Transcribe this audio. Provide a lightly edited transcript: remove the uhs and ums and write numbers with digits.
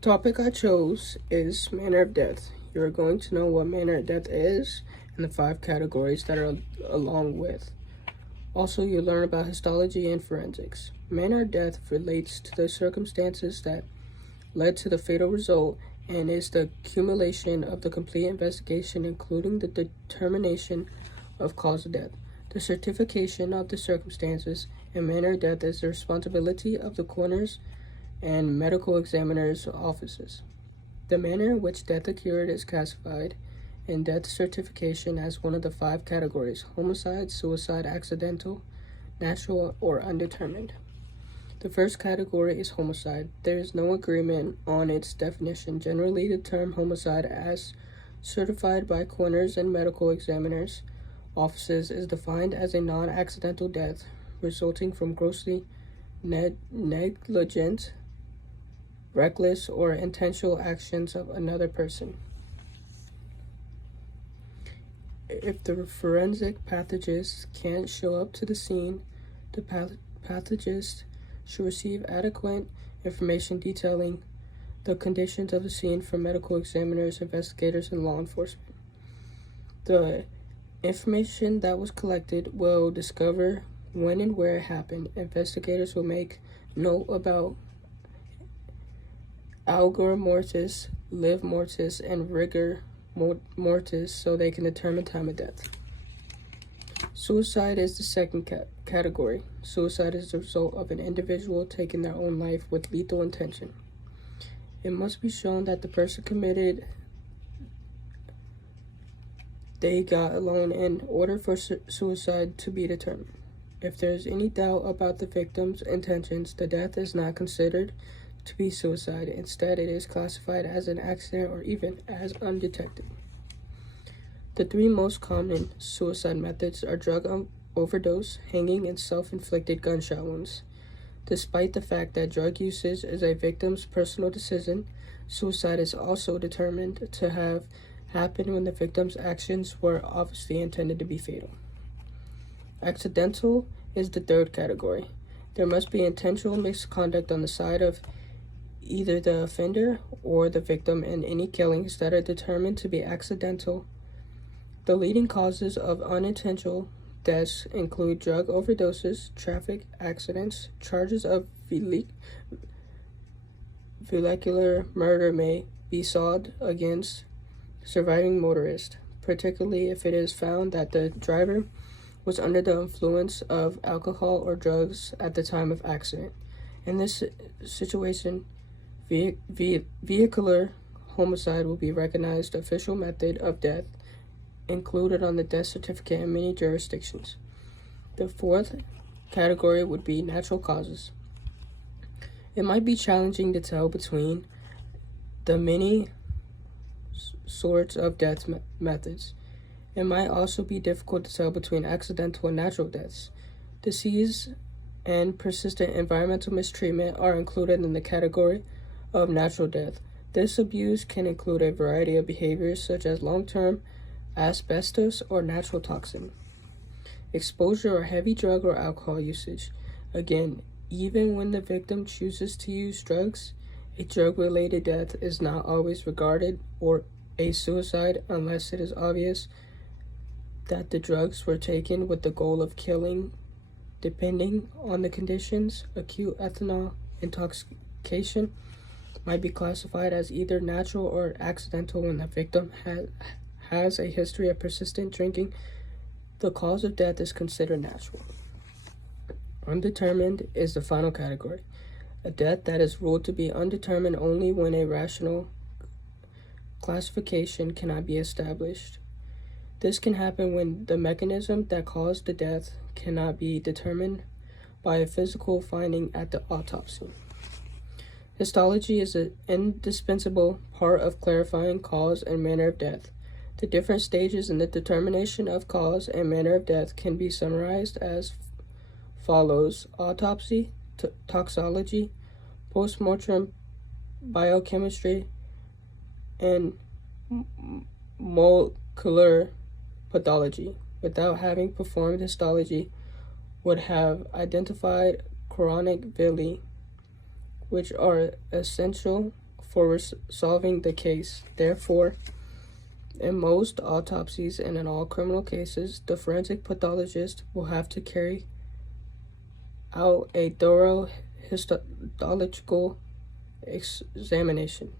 Topic I chose is manner of death. You're going to know what manner of death is and the 5 categories that are along with. Also, you'll learn about histology and forensics. Manner of death relates to the circumstances that led to the fatal result and is the accumulation of the complete investigation, including the determination of cause of death. The certification of the circumstances and manner of death is the responsibility of the coroner's and medical examiners' offices. The manner in which death occurred is classified in death certification as one of the 5 categories: homicide, suicide, accidental, natural, or undetermined. The first category is homicide. There is no agreement on its definition. Generally, the term homicide, as certified by coroners and medical examiners' offices, is defined as a non-accidental death resulting from grossly negligent, reckless, or intentional actions of another person. If the forensic pathologist can't show up to the scene, the pathologist should receive adequate information detailing the conditions of the scene from medical examiners, investigators, and law enforcement. The information that was collected will discover when and where it happened. Investigators will make note about algor mortis, live mortis, and rigor mortis so they can determine time of death. Suicide is the second category. Suicide is the result of an individual taking their own life with lethal intention. It must be shown that the person committed they got alone in order for suicide to be determined. If there is any doubt about the victim's intentions, the death is not considered to be suicide. Instead, it is classified as an accident or even as undetected. The 3 most common suicide methods are drug overdose, hanging, and self-inflicted gunshot wounds. Despite the fact that drug usage is a victim's personal decision, suicide is also determined to have happened when the victim's actions were obviously intended to be fatal. Accidental is the third category. There must be intentional misconduct on the side of either the offender or the victim in any killings that are determined to be accidental. The leading causes of unintentional deaths include drug overdoses, traffic accidents. Charges of vehicular murder may be sought against surviving motorists, particularly if it is found that the driver was under the influence of alcohol or drugs at the time of accident. In this situation, vehicular homicide will be recognized official method of death included on the death certificate in many jurisdictions. The fourth category would be natural causes. It might be challenging to tell between the many sorts of death methods. It might also be difficult to tell between accidental and natural deaths. Disease and persistent environmental mistreatment are included in the category of natural death. This abuse can include a variety of behaviors such as long-term asbestos or natural toxin, exposure or heavy drug or alcohol usage. Again, even when the victim chooses to use drugs, a drug-related death is not always regarded or a suicide unless it is obvious that the drugs were taken with the goal of killing. Depending on the conditions, acute ethanol intoxication might be classified as either natural or accidental when the victim has a history of persistent drinking. The cause of death is considered natural. Undetermined is the final category. A death that is ruled to be undetermined only when a rational classification cannot be established. This can happen when the mechanism that caused the death cannot be determined by a physical finding at the autopsy. Histology is an indispensable part of clarifying cause and manner of death. The different stages in the determination of cause and manner of death can be summarized as follows: autopsy, toxicology, postmortem biochemistry, and molecular pathology. Without having performed histology, would have identified chronic villi, which are essential for solving the case. Therefore, in most autopsies and in all criminal cases, the forensic pathologist will have to carry out a thorough histological examination.